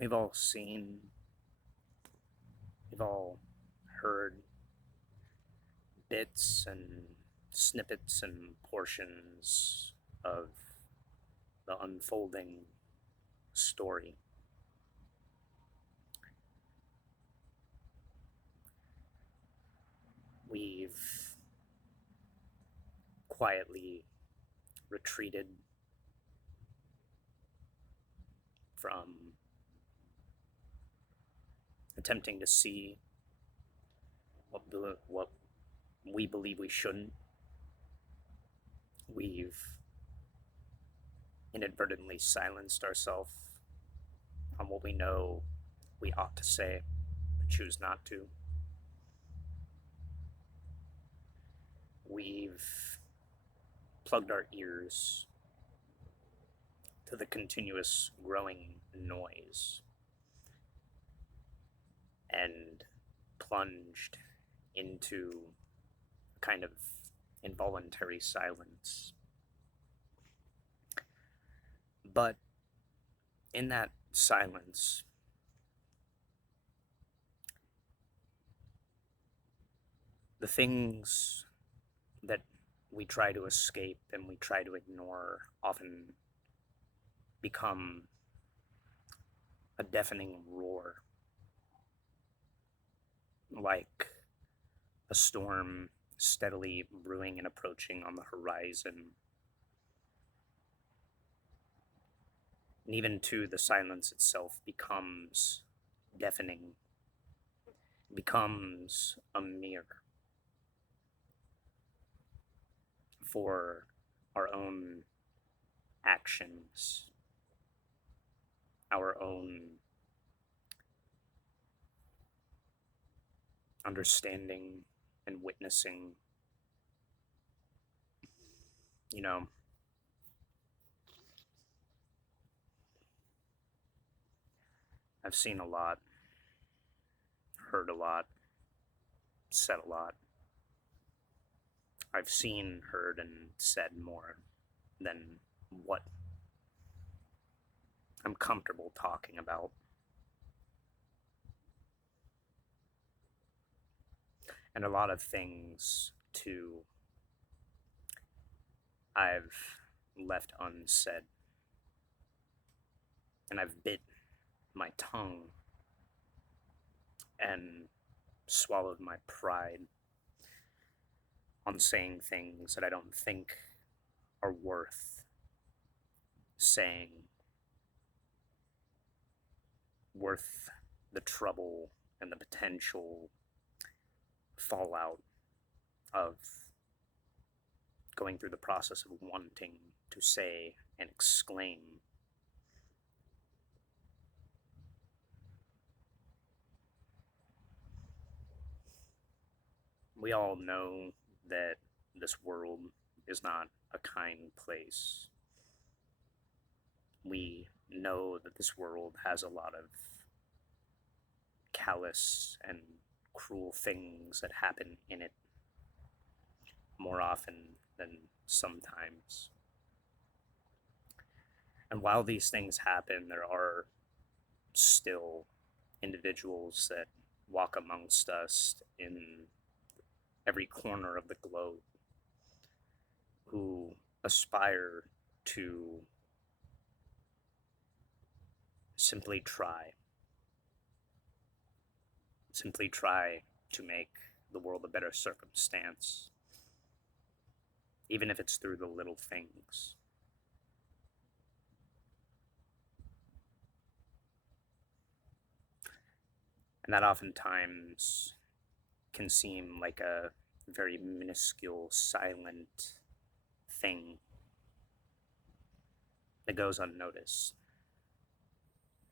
We've all seen, we've all heard bits and snippets and portions of the unfolding story. We've quietly retreated from attempting to see what we believe we shouldn't. We've inadvertently silenced ourselves on what we know we ought to say, but choose not to. We've plugged our ears to the continuous growing noise and plunged into a kind of involuntary silence. But in that silence, the things that we try to escape and we try to ignore often become a deafening roar, like a storm steadily brewing and approaching on the horizon. And even too, the silence itself becomes deafening, becomes a mirror for our own actions, our own understanding and witnessing. You know, I've seen a lot, heard a lot, said a lot. I've seen, heard, and said more than what I'm comfortable talking about. And a lot of things, too, I've left unsaid. And I've bit my tongue and swallowed my pride on saying things that I don't think are worth saying, worth the trouble and the potential fallout of going through the process of wanting to say and exclaim. We all know that this world is not a kind place. We know that this world has a lot of callous and cruel things that happen in it more often than sometimes. And while these things happen, there are still individuals that walk amongst us in every corner of the globe who aspire to simply try to make the world a better circumstance, even if it's through the little things. And that oftentimes can seem like a very minuscule, silent thing that goes unnoticed,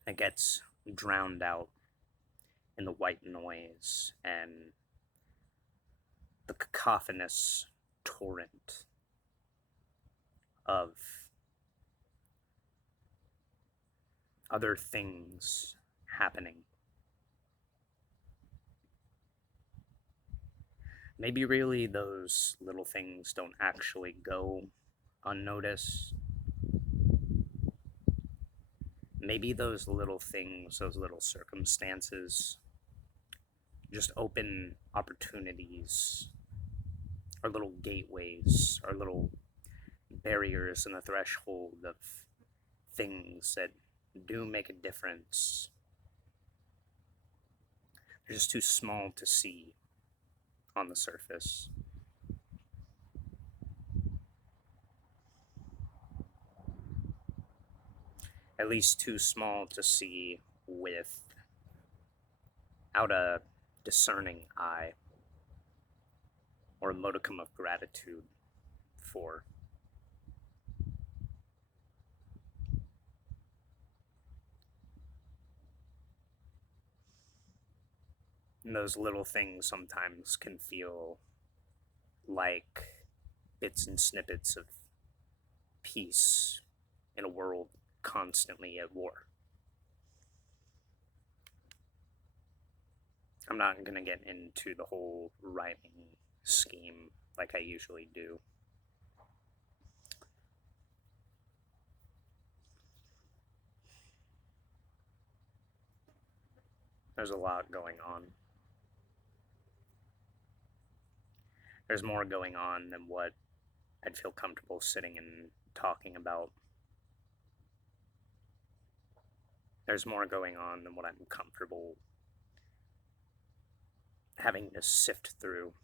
that gets drowned out in the white noise and the cacophonous torrent of other things happening. Maybe really those little things don't actually go unnoticed. maybe those little things, those little circumstances, just open opportunities, or little gateways, or little barriers in the threshold of things that do make a difference. They're just too small to see on the surface. At least too small to see without a discerning eye or a modicum of gratitude for. And those little things sometimes can feel like bits and snippets of peace in a world constantly at war. I'm not going to get into the whole rhyming scheme like I usually do. There's a lot going on. There's more going on than what I'd feel comfortable sitting and talking about. There's more going on than what I'm comfortable having to sift through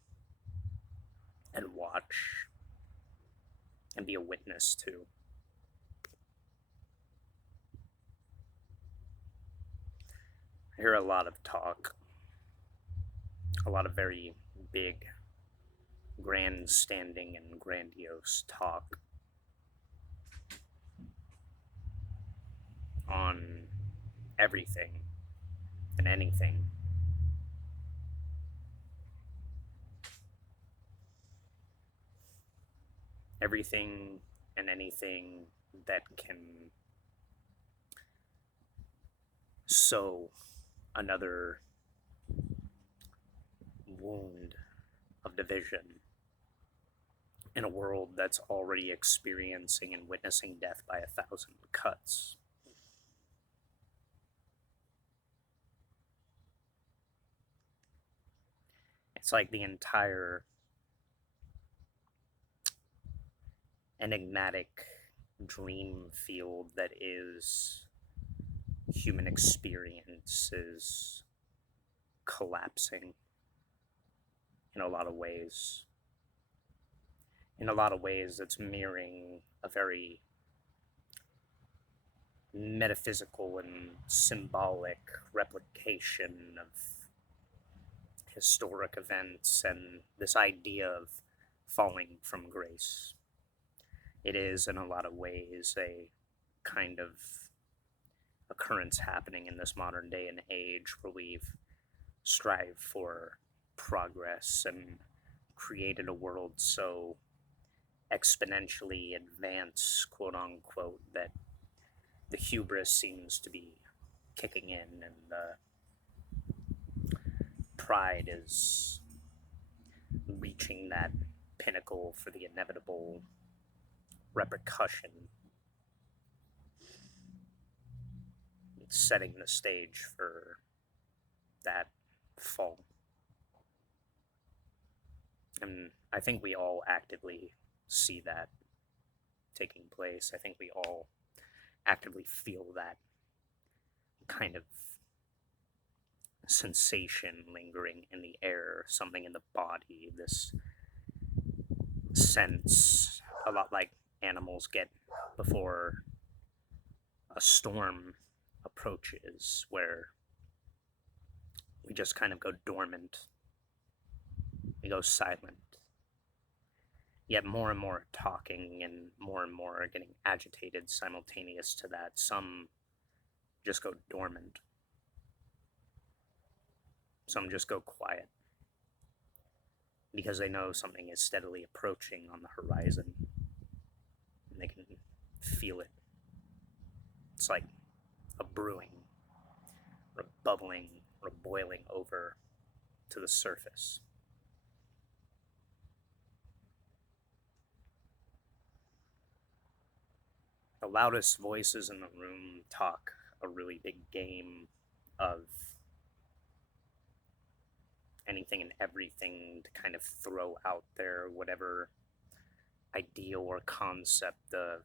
and watch and be a witness to. I hear a lot of talk, a lot of very big, grandstanding and grandiose talk on everything and anything. Everything and anything that can sow another wound of division in a world that's already experiencing and witnessing death by 1,000 cuts. It's like the entire enigmatic dream field that is human experience is collapsing in a lot of ways. In a lot of ways, it's mirroring a very metaphysical and symbolic replication of historic events and this idea of falling from grace. It is, in a lot of ways, a kind of occurrence happening in this modern day and age where we've strived for progress and created a world so exponentially advanced, quote unquote, that the hubris seems to be kicking in and the pride is reaching that pinnacle for the inevitable repercussion, setting the stage for that fall. And I think we all actively see that taking place. I think we all actively feel that kind of sensation lingering in the air, something in the body, this sense, a lot like animals get before a storm approaches, where we just kind of go dormant, we go silent. Yet more and more talking and more getting agitated simultaneous to that. Some just go dormant. Some just go quiet because they know something is steadily approaching on the horizon and they can feel it. It's like a brewing or a bubbling or a boiling over to the surface. The loudest voices in the room talk a really big game of anything and everything to kind of throw out there whatever ideal or concept of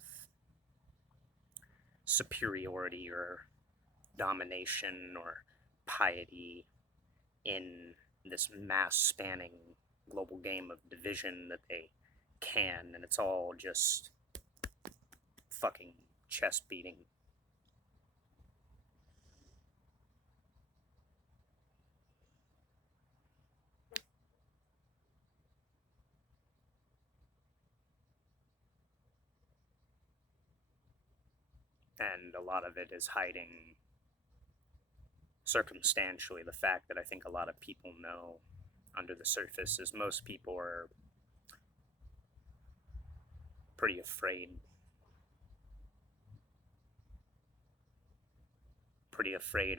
superiority or domination or piety in this mass spanning global game of division that they can, and it's all just fucking chest beating. And a lot of it is hiding circumstantially the fact that I think a lot of people know under the surface is most people are pretty afraid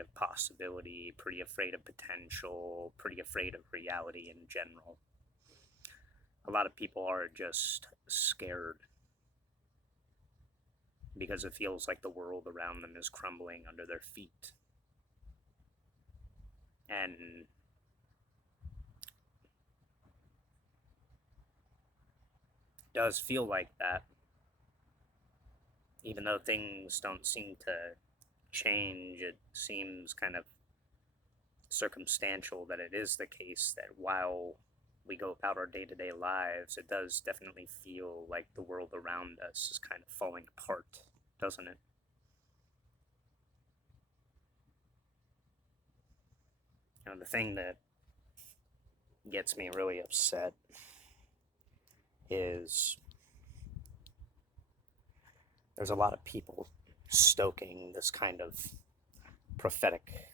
of possibility, pretty afraid of potential, pretty afraid of reality in general. A lot of people are just scared because it feels like the world around them is crumbling under their feet. And it does feel like that, even though things don't seem to change. It seems kind of circumstantial that it is the case that while we go about our day-to-day lives, it does definitely feel like the world around us is kind of falling apart, doesn't it? You know, the thing that gets me really upset is there's a lot of people stoking this kind of prophetic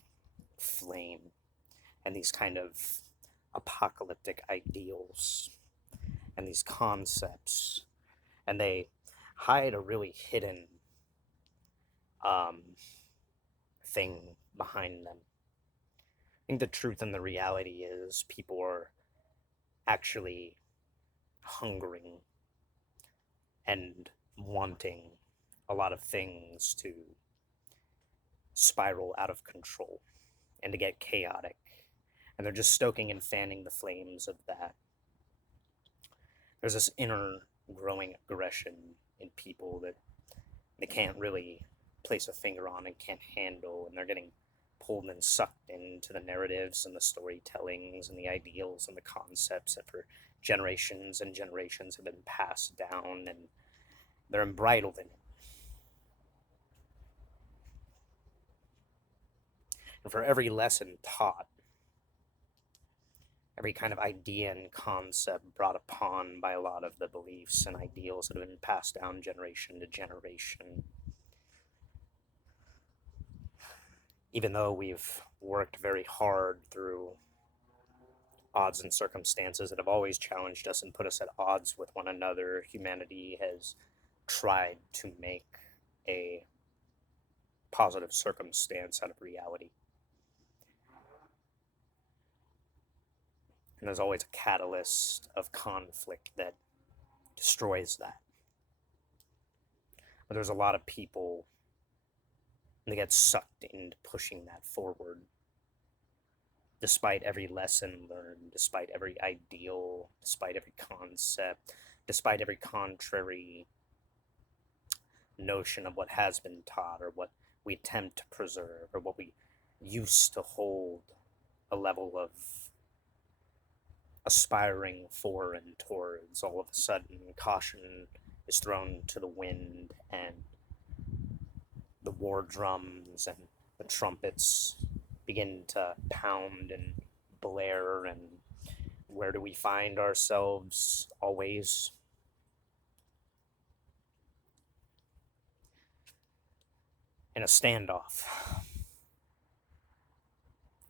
flame and these kind of apocalyptic ideals and these concepts, and they hide a really hidden thing behind them. I think the truth and the reality is people are actually hungering and wanting a lot of things to spiral out of control and to get chaotic. And they're just stoking and fanning the flames of that. There's this inner growing aggression in people that they can't really place a finger on and can't handle, and they're getting pulled and sucked into the narratives and the storytellings and the ideals and the concepts that for generations and generations have been passed down, and they're embridled in it. And for every lesson taught, every kind of idea and concept brought upon by a lot of the beliefs and ideals that have been passed down generation to generation, even though we've worked very hard through odds and circumstances that have always challenged us and put us at odds with one another, humanity has tried to make a positive circumstance out of reality. And there's always a catalyst of conflict that destroys that. But there's a lot of people that get sucked into pushing that forward, despite every lesson learned, despite every ideal, despite every concept, despite every contrary notion of what has been taught or what we attempt to preserve or what we used to hold a level of aspiring for and towards. All of a sudden, caution is thrown to the wind, and the war drums and the trumpets begin to pound and blare. And where do we find ourselves always? In a standoff,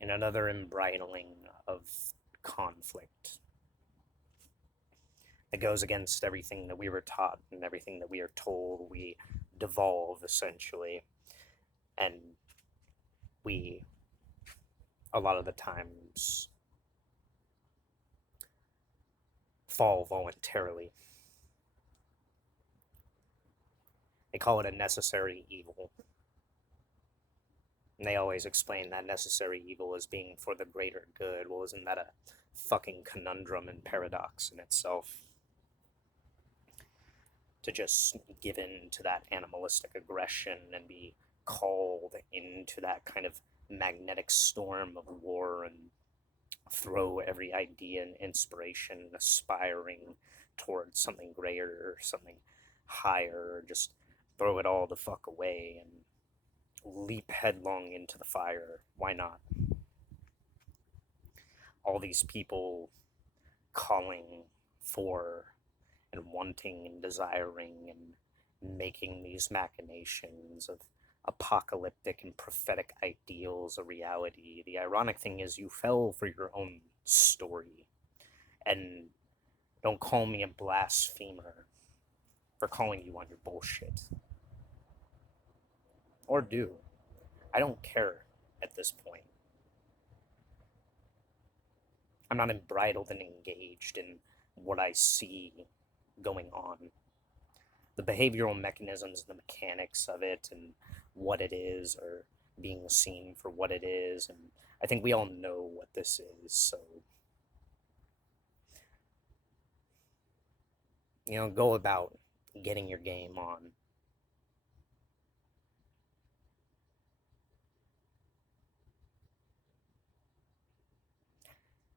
in another embridling of conflict that goes against everything that we were taught and everything that we are told. We devolve, essentially, and we, a lot of the times, fall voluntarily. They call it a necessary evil. And they always explain that necessary evil as being for the greater good. Well, isn't that a fucking conundrum and paradox in itself? To just give in to that animalistic aggression and be called into that kind of magnetic storm of war and throw every idea and inspiration aspiring towards something greater, something higher, just throw it all the fuck away and leap headlong into the fire. Why not? All these people calling for and wanting and desiring and making these machinations of apocalyptic and prophetic ideals a reality. The ironic thing is, you fell for your own story. And don't call me a blasphemer for calling you on your bullshit. Or do. I don't care at this point. I'm not embridled and engaged in what I see going on. The behavioral mechanisms, the mechanics of it, and what it is are being seen for what it is. And I think we all know what this is. So, go about getting your game on.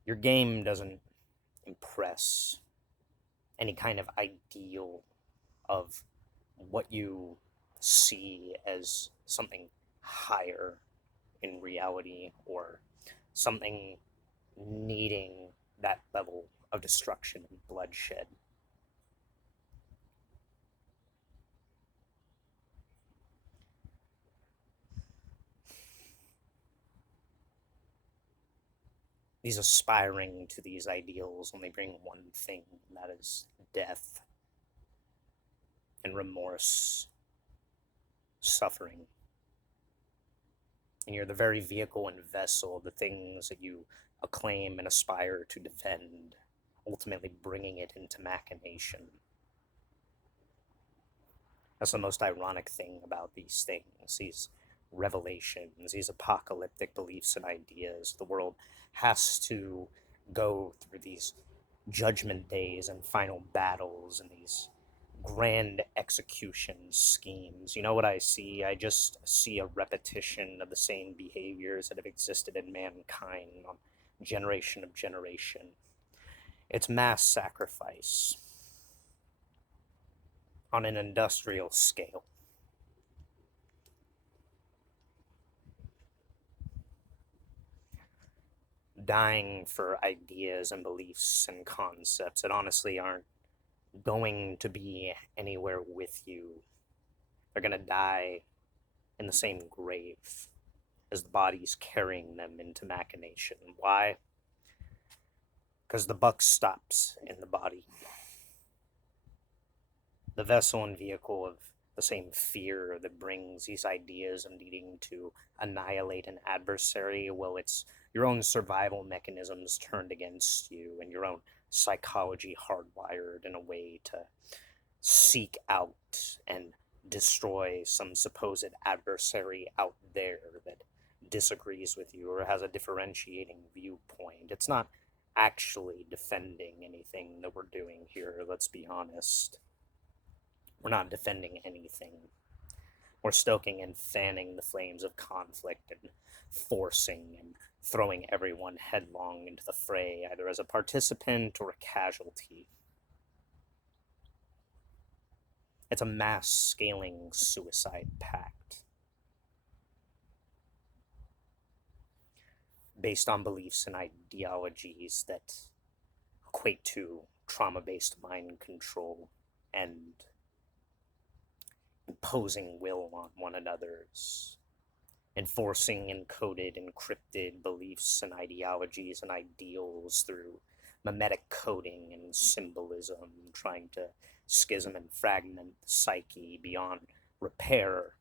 Your game doesn't impress any kind of ideal of what you see as something higher in reality or something needing that level of destruction and bloodshed. These aspiring to these ideals only bring one thing, and that is death and remorse, suffering. And you're the very vehicle and vessel, the things that you acclaim and aspire to defend, ultimately bringing it into machination. That's the most ironic thing about these things, these revelations, these apocalyptic beliefs and ideas. The world has to go through these judgment days and final battles and these grand execution schemes. You know what I see? I just see a repetition of the same behaviors that have existed in mankind on generation of generation. It's mass sacrifice on an industrial scale. Dying for ideas and beliefs and concepts that honestly aren't going to be anywhere with you. They're going to die in the same grave as the bodies carrying them into machination. Why? Because the buck stops in the body. The vessel and vehicle of the same fear that brings these ideas of needing to annihilate an adversary, well, it's your own survival mechanisms turned against you and your own psychology hardwired in a way to seek out and destroy some supposed adversary out there that disagrees with you or has a differentiating viewpoint. It's not actually defending anything that we're doing here, let's be honest. We're not defending anything. We're stoking and fanning the flames of conflict and forcing and throwing everyone headlong into the fray, either as a participant or a casualty. It's a mass scaling suicide pact based on beliefs and ideologies that equate to trauma-based mind control and imposing will on one another's, enforcing encoded, encrypted beliefs and ideologies and ideals through mimetic coding and symbolism, trying to schism and fragment the psyche beyond repair,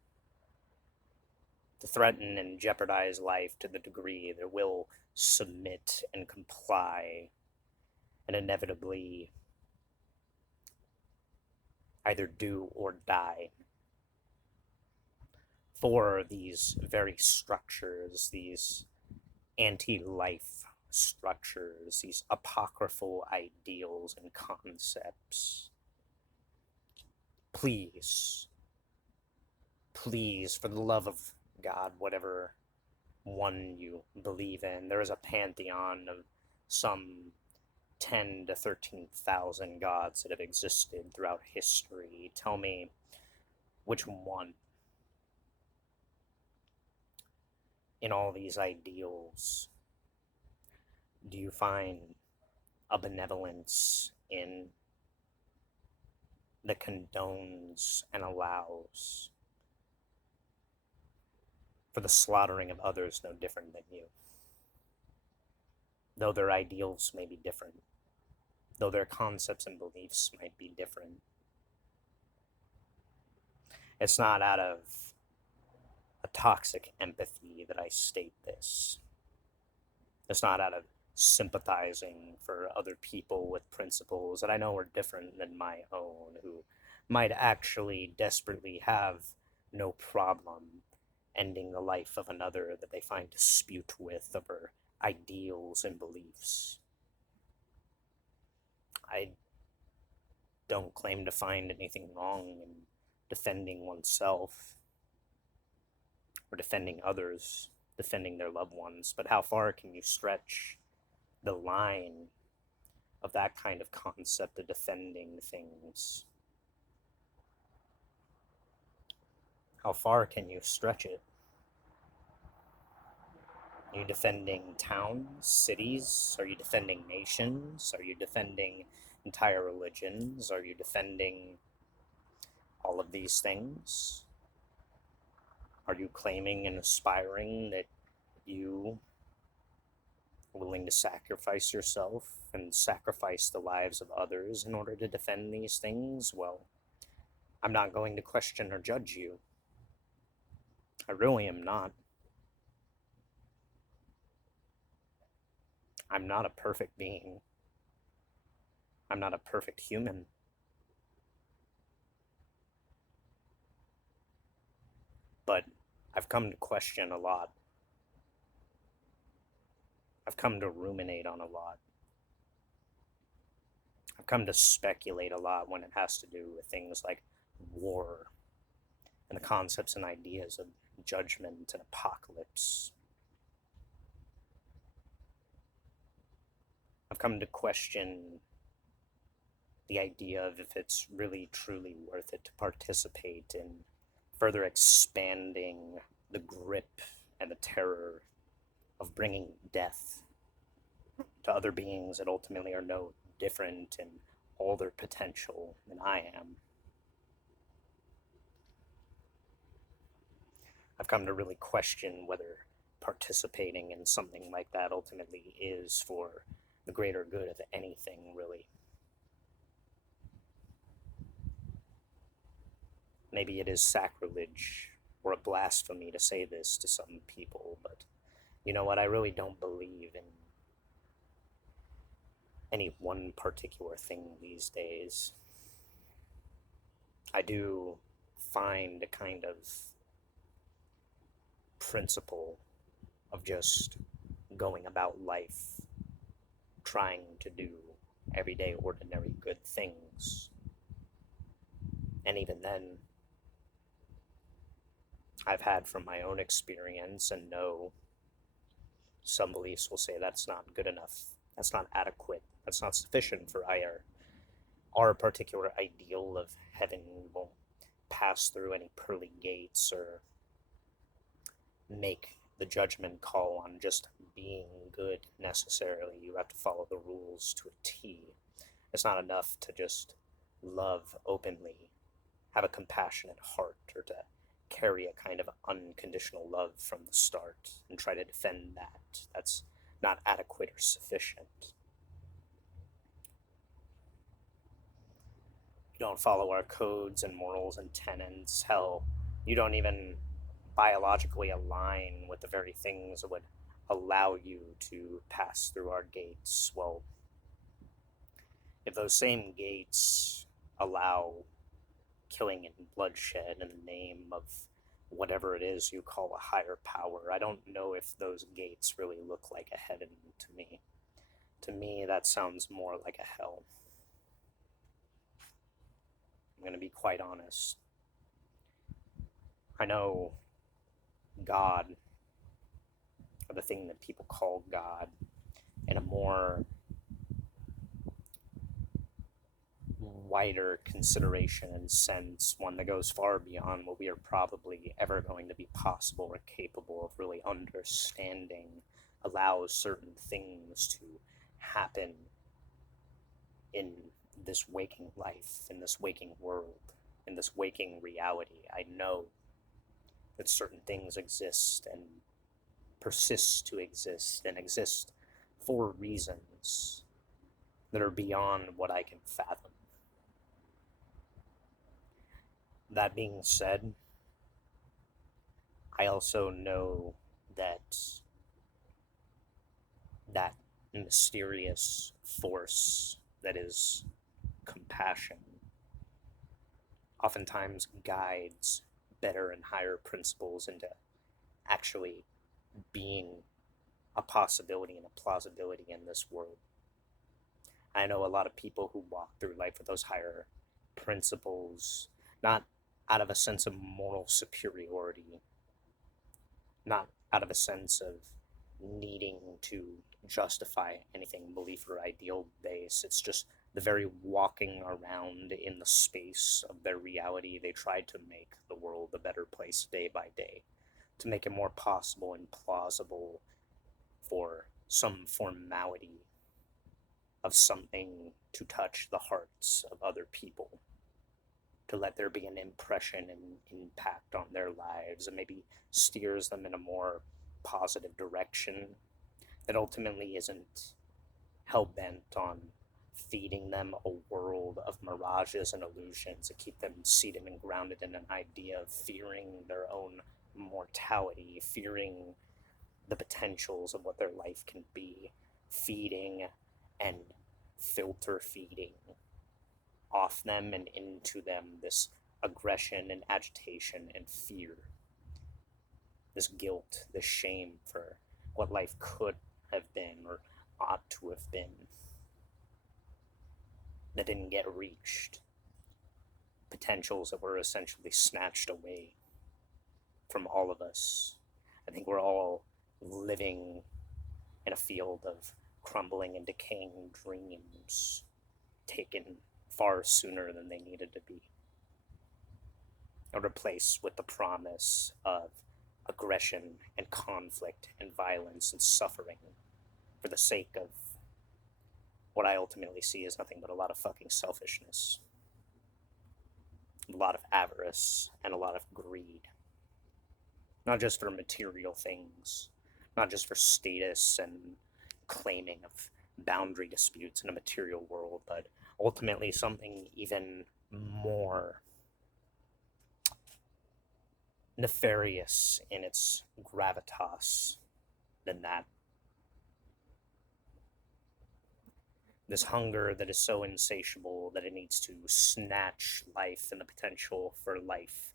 to threaten and jeopardize life to the degree that will submit and comply and inevitably either do or die for these very structures, these anti-life structures, these apocryphal ideals and concepts. Please, please, for the love of God, whatever one you believe in, there is a pantheon of some 10 to 13,000 gods that have existed throughout history. Tell me which one in all these ideals do you find a benevolence in that condones and allows for the slaughtering of others no different than you? Though their ideals may be different, though their concepts and beliefs might be different, it's not out of a toxic empathy that I state this. It's not out of sympathizing for other people with principles that I know are different than my own, who might actually desperately have no problem ending the life of another that they find dispute with over ideals and beliefs. I don't claim to find anything wrong in defending oneself or defending others, defending their loved ones, but how far can you stretch the line of that kind of concept of defending things? How far can you stretch it? Are you defending towns, cities? Are you defending nations? Are you defending entire religions? Are you defending all of these things? Are you claiming and aspiring that you are willing to sacrifice yourself and sacrifice the lives of others in order to defend these things? Well, I'm not going to question or judge you. I really am not. I'm not a perfect being. I'm not a perfect human. But I've come to question a lot. I've come to ruminate on a lot. I've come to speculate a lot when it has to do with things like war and the concepts and ideas of judgment and apocalypse. I've come to question the idea of if it's really truly worth it to participate in further expanding the grip and the terror of bringing death to other beings that ultimately are no different in all their potential than I am. I've come to really question whether participating in something like that ultimately is for the greater good of anything, really. Maybe it is sacrilege or a blasphemy to say this to some people, but you know what? I really don't believe in any one particular thing these days. I do find a kind of principle of just going about life, trying to do everyday, ordinary good things. And even then, I've had from my own experience and know some beliefs will say that's not good enough, that's not adequate, that's not sufficient for our particular ideal of heaven. We won't pass through any pearly gates or make the judgment call on just being good necessarily. You have to follow the rules to a T. It's not enough to just love openly, have a compassionate heart, or to carry a kind of unconditional love from the start and try to defend that. That's not adequate or sufficient. You don't follow our codes and morals and tenets. Hell, you don't even biologically align with the very things that would allow you to pass through our gates. Well, if those same gates allow killing and bloodshed in the name of whatever it is you call a higher power. I don't know if those gates really look like a heaven to me. To me, that sounds more like a hell. I'm going to be quite honest. I know God, or the thing that people call God, in a more wider consideration and sense, one that goes far beyond what we are probably ever going to be possible or capable of really understanding, allows certain things to happen in this waking life, in this waking world, in this waking reality. I know that certain things exist and persist to exist and exist for reasons that are beyond what I can fathom. That being said, I also know that that mysterious force that is compassion oftentimes guides better and higher principles into actually being a possibility and a plausibility in this world. I know a lot of people who walk through life with those higher principles, not out of a sense of moral superiority, not out of a sense of needing to justify anything belief or ideal base. It's just the very walking around in the space of their reality. They try to make the world a better place day by day, to make it more possible and plausible for some formality of something to touch the hearts of other people, to let there be an impression and impact on their lives, and maybe steers them in a more positive direction that ultimately isn't hell-bent on feeding them a world of mirages and illusions that keep them seated and grounded in an idea of fearing their own mortality, fearing the potentials of what their life can be, feeding and filter feeding off them and into them this aggression and agitation and fear, this guilt, this shame for what life could have been or ought to have been that didn't get reached, potentials that were essentially snatched away from all of us. I think we're all living in a field of crumbling and decaying dreams taken far sooner than they needed to be, and replaced with the promise of aggression and conflict and violence and suffering for the sake of what I ultimately see as nothing but a lot of fucking selfishness, a lot of avarice, and a lot of greed. Not just for material things, not just for status and claiming of boundary disputes in a material world, but ultimately something even more nefarious in its gravitas than that. This hunger that is so insatiable that it needs to snatch life and the potential for life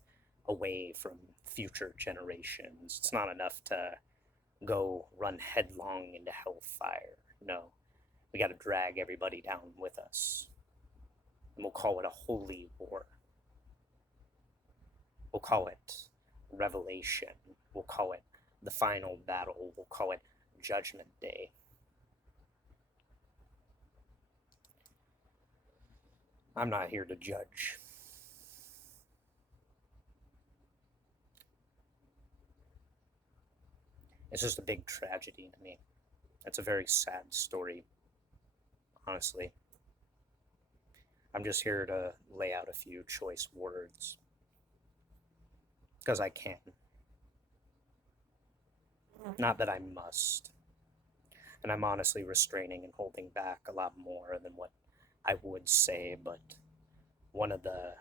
away from future generations. It's not enough to go run headlong into hellfire. No, we got to drag everybody down with us. And we'll call it a holy war. We'll call it revelation. We'll call it the final battle. We'll call it Judgment Day. I'm not here to judge. It's just a big tragedy to me. It's a very sad story, honestly. I'm just here to lay out a few choice words. Because I can. Not that I must. And I'm honestly restraining and holding back a lot more than what I would say, but one of the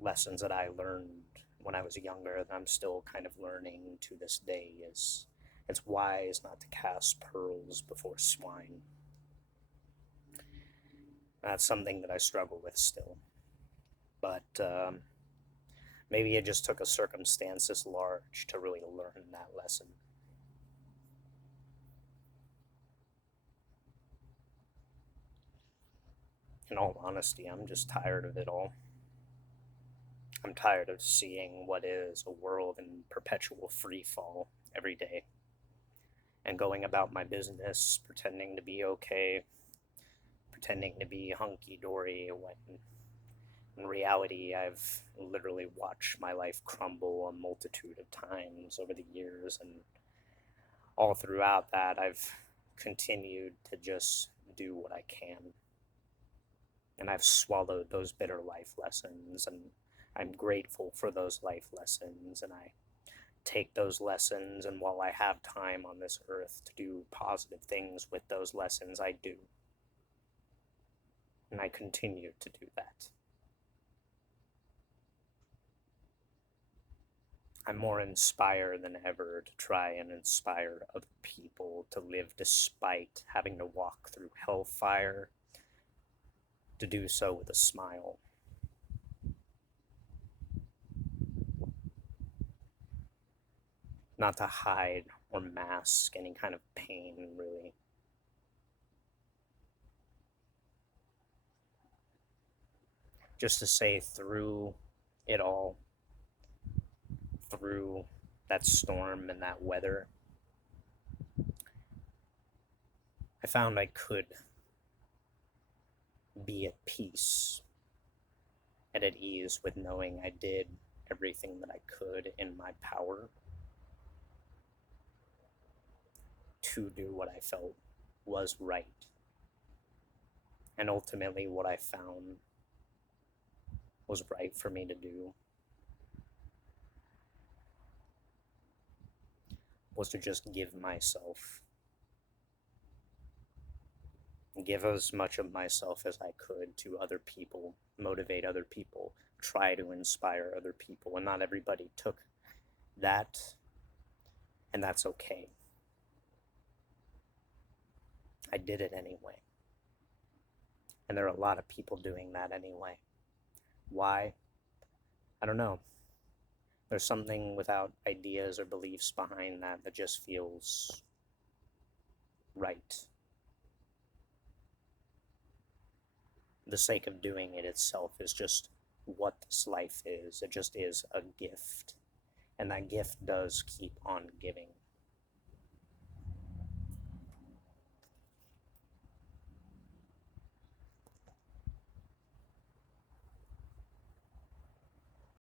lessons that I learned when I was younger that I'm still kind of learning to this day is it's wise not to cast pearls before swine. That's something that I struggle with still. But Maybe it just took a circumstance this large to really learn that lesson. In all honesty, I'm just tired of it all. I'm tired of seeing what is a world in perpetual free fall every day and going about my business pretending to be okay, pretending to be hunky dory when in reality I've literally watched my life crumble a multitude of times over the years, and all throughout that I've continued to just do what I can. And I've swallowed those bitter life lessons, and I'm grateful for those life lessons, and I take those lessons, and while I have time on this earth to do positive things with those lessons, I do. And I continue to do that. I'm more inspired than ever to try and inspire other people to live despite having to walk through hellfire, to do so with a smile. Not to hide or mask any kind of pain, really. Just to say through it all, through that storm and that weather, I found I could be at peace and at ease with knowing I did everything that I could in my power to do what I felt was right. And ultimately, what I found was right for me to do was to just give myself, give as much of myself as I could to other people, motivate other people, try to inspire other people. And not everybody took that, and that's okay. I did it anyway. And there are a lot of people doing that anyway. Why? I don't know. There's something without ideas or beliefs behind that that just feels right. The sake of doing it itself is just what this life is. It just is a gift. And that gift does keep on giving.